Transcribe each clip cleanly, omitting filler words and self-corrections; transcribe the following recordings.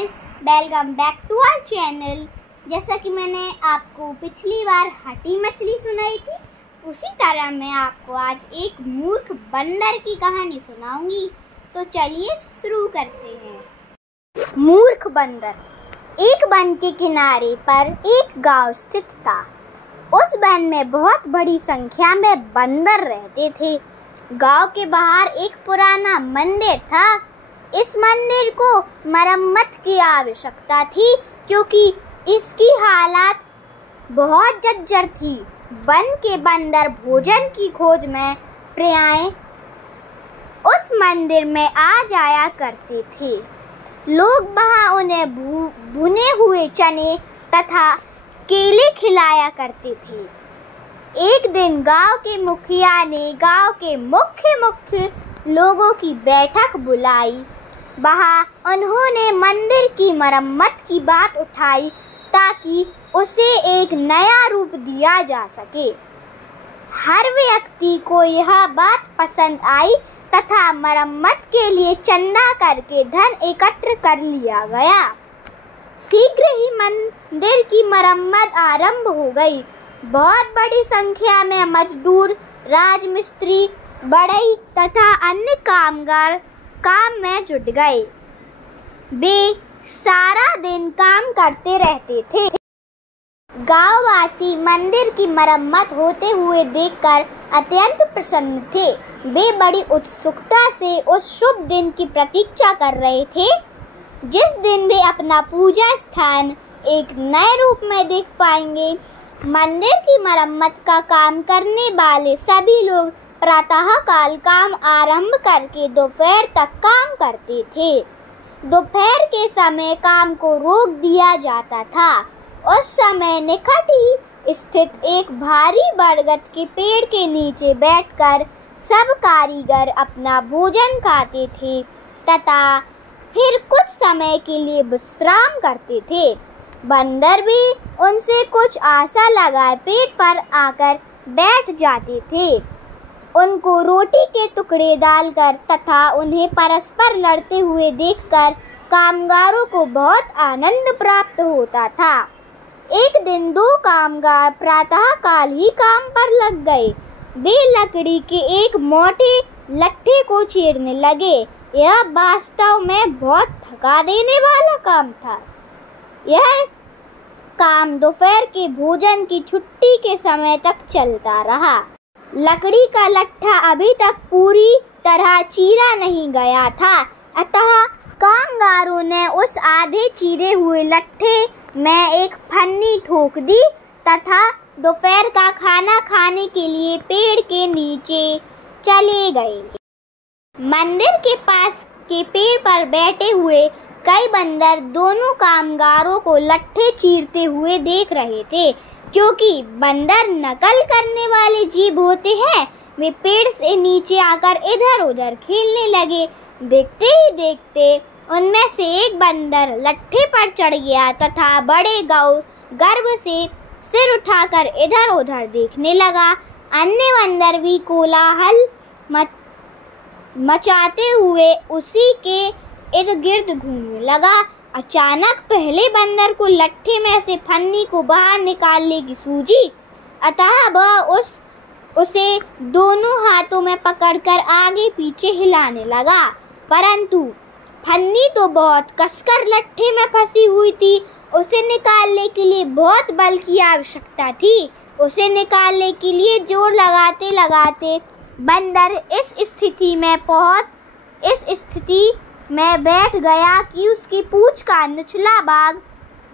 Guys, welcome back to our channel. जैसा कि मैंने आपको पिछली बार हटी मछली सुनाई थी, उसी तरह मैं आपको आज एक मूर्ख बंदर की कहानी सुनाऊंगी। तो चलिए शुरू करते हैं। मूर्ख बंदर। एक वन के किनारे पर एक गांव स्थित था। उस वन में बहुत बड़ी संख्या में बंदर रहते थे। गांव के बाहर एक पुराना मंदिर था। इस मंदिर को मरम्मत की आवश्यकता थी क्योंकि इसकी हालत बहुत जर्जर थी। वन के बंदर भोजन की खोज में प्रायः उस मंदिर में आ जाया करते थे। लोग वहां उन्हें भुने हुए चने तथा केले खिलाया करते थे। एक दिन गांव के मुखिया ने गांव के मुख्य लोगों की बैठक बुलाई। वहां उन्होंने मंदिर की मरम्मत की बात उठाई ताकि उसे एक नया रूप दिया जा सके। हर व्यक्ति को यह बात पसंद आई तथा मरम्मत के लिए चंदा करके धन एकत्र कर लिया गया। शीघ्र ही मंदिर की मरम्मत आरंभ हो गई। बहुत बड़ी संख्या में मजदूर, राजमिस्त्री, बढ़ई तथा अन्य कामगार काम में जुट गए। वे सारा दिन काम करते रहते थे। गांववासी मंदिर की मरम्मत होते हुए देखकर अत्यंत प्रसन्न थे। वे बड़ी उत्सुकता से उस शुभ दिन की प्रतीक्षा कर रहे थे जिस दिन वे अपना पूजा स्थान एक नए रूप में देख पाएंगे। मंदिर की मरम्मत का काम करने वाले सभी लोग प्रातःकाल काम आरंभ करके दोपहर तक काम करते थे। दोपहर के समय काम को रोक दिया जाता था। उस समय निकट ही स्थित एक भारी बरगद के पेड़ के नीचे बैठकर सब कारीगर अपना भोजन खाते थे तथा फिर कुछ समय के लिए विश्राम करते थे। बंदर भी उनसे कुछ आशा लगाए पेड़ पर आकर बैठ जाते थे। उनको रोटी के टुकड़े डालकर तथा उन्हें परस्पर लड़ते हुए देखकर कामगारों को बहुत आनंद प्राप्त होता था। एक दिन दो कामगार प्रातःकाल ही काम पर लग गए। वे लकड़ी के एक मोटे लट्ठे को चीरने लगे। यह वास्तव में बहुत थका देने वाला काम था। यह काम दोपहर के भोजन की छुट्टी के समय तक चलता रहा। लकड़ी का लट्ठा अभी तक पूरी तरह चीरा नहीं गया था, अतः कामगारों ने उस आधे चीरे हुए लट्ठे में एक फन्नी ठोक दी तथा दोपहर का खाना खाने के लिए पेड़ के नीचे चले गए। मंदिर के पास के पेड़ पर बैठे हुए कई बंदर दोनों कामगारों को लट्ठे चीरते हुए देख रहे थे। क्योंकि बंदर नकल करने वाले जीव होते हैं, वे पेड़ से नीचे आकर इधर उधर खेलने लगे। देखते ही देखते उनमें से एक बंदर लट्ठे पर चढ़ गया तथा बड़े गर्व से सिर उठाकर इधर उधर देखने लगा। अन्य बंदर भी कोलाहल मचाते हुए उसी के इर्द गिर्द घूमने लगा। अचानक पहले बंदर को लट्ठे में से फन्नी को बाहर निकालने की सूझी, अतः वह उसे दोनों हाथों में पकड़कर आगे पीछे हिलाने लगा। परंतु फन्नी तो बहुत कसकर लट्ठे में फंसी हुई थी। उसे निकालने के लिए बहुत बल की आवश्यकता थी। उसे निकालने के लिए जोर लगाते लगाते बंदर इस स्थिति में बैठ गया कि उसकी पूंछ का निचला भाग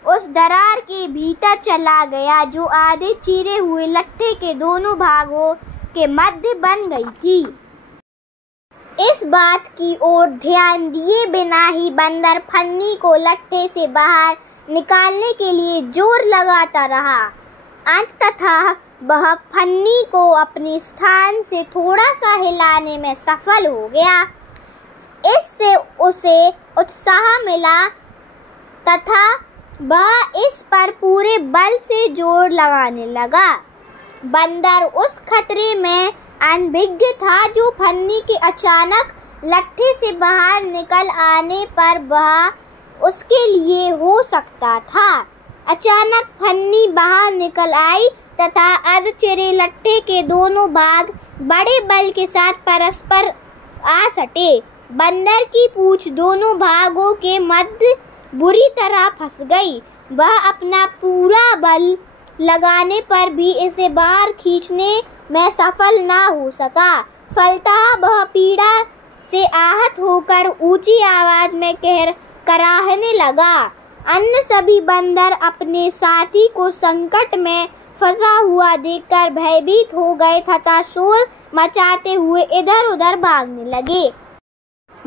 उस दरार के भीतर चला गया जो आधे चीरे हुए लट्ठे के दोनों भागों के मध्य बन गई थी। इस बात की ओर ध्यान दिए बिना ही बंदर फन्नी को लट्ठे से बाहर निकालने के लिए जोर लगाता रहा। अंततः वह फन्नी को अपने स्थान से थोड़ा सा हिलाने में सफल हो गया। इससे उसे उत्साह मिला तथा वह इस पर पूरे बल से जोर लगाने लगा। बंदर उस खतरे में अनभिज्ञ था जो फन्नी के अचानक लट्ठे से बाहर निकल आने पर वह उसके लिए हो सकता था। अचानक फन्नी बाहर निकल आई तथा अर्धचिरे लट्ठे के दोनों भाग बड़े बल के साथ परस्पर आ सटे। बंदर की पूंछ दोनों भागों के मध्य बुरी तरह फंस गई। वह अपना पूरा बल लगाने पर भी इसे बाहर खींचने में सफल न हो सका। फलतः वह पीड़ा से आहत होकर ऊंची आवाज में कराहने लगा। अन्य सभी बंदर अपने साथी को संकट में फंसा हुआ देखकर भयभीत हो गए तथा शोर मचाते हुए इधर उधर भागने लगे।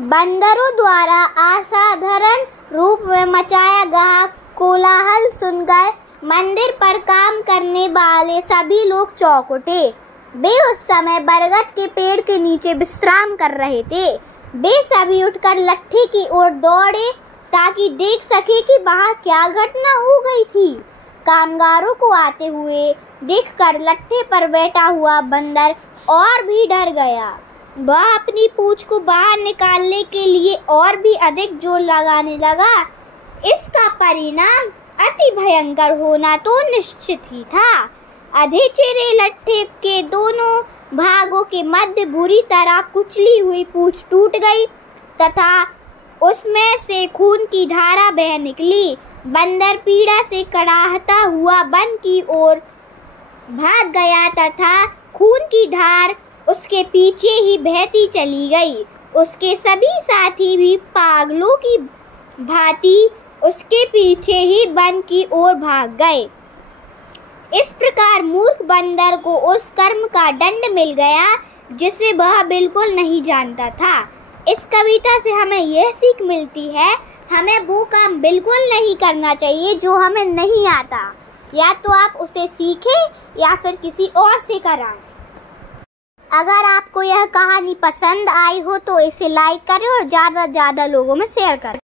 बंदरों द्वारा असाधारण रूप में मचाया गया कोलाहल सुनकर मंदिर पर काम करने वाले सभी लोग चौंक उठे। वे उस समय बरगद के पेड़ के नीचे विश्राम कर रहे थे। वे सभी उठकर लट्ठे की ओर दौड़े ताकि देख सके कि वहाँ क्या घटना हो गई थी। कामगारों को आते हुए देखकर लट्ठे पर बैठा हुआ बंदर और भी डर गया। वह अपनी पूंछ को बाहर निकालने के लिए और भी अधिक जोर लगाने लगा। इसका परिणाम अति भयंकर होना तो निश्चित ही था। अर्धचिरे लट्ठे के दोनों भागों के मध्य बुरी तरह कुचली हुई पूंछ टूट गई तथा उसमें से खून की धारा बह निकली। बंदर पीड़ा से कड़ाहता हुआ वन की ओर भाग गया तथा खून की धार उसके पीछे ही बहती चली गई। उसके सभी साथी भी पागलों की भांति उसके पीछे ही वन की ओर भाग गए। इस प्रकार मूर्ख बंदर को उस कर्म का दंड मिल गया जिसे वह बिल्कुल नहीं जानता था। इस कविता से हमें यह सीख मिलती है, हमें वो काम बिल्कुल नहीं करना चाहिए जो हमें नहीं आता। या तो आप उसे सीखें या फिर किसी और से कराएं। अगर आपको यह कहानी पसंद आई हो तो इसे लाइक करें और ज़्यादा से ज़्यादा लोगों में शेयर करें।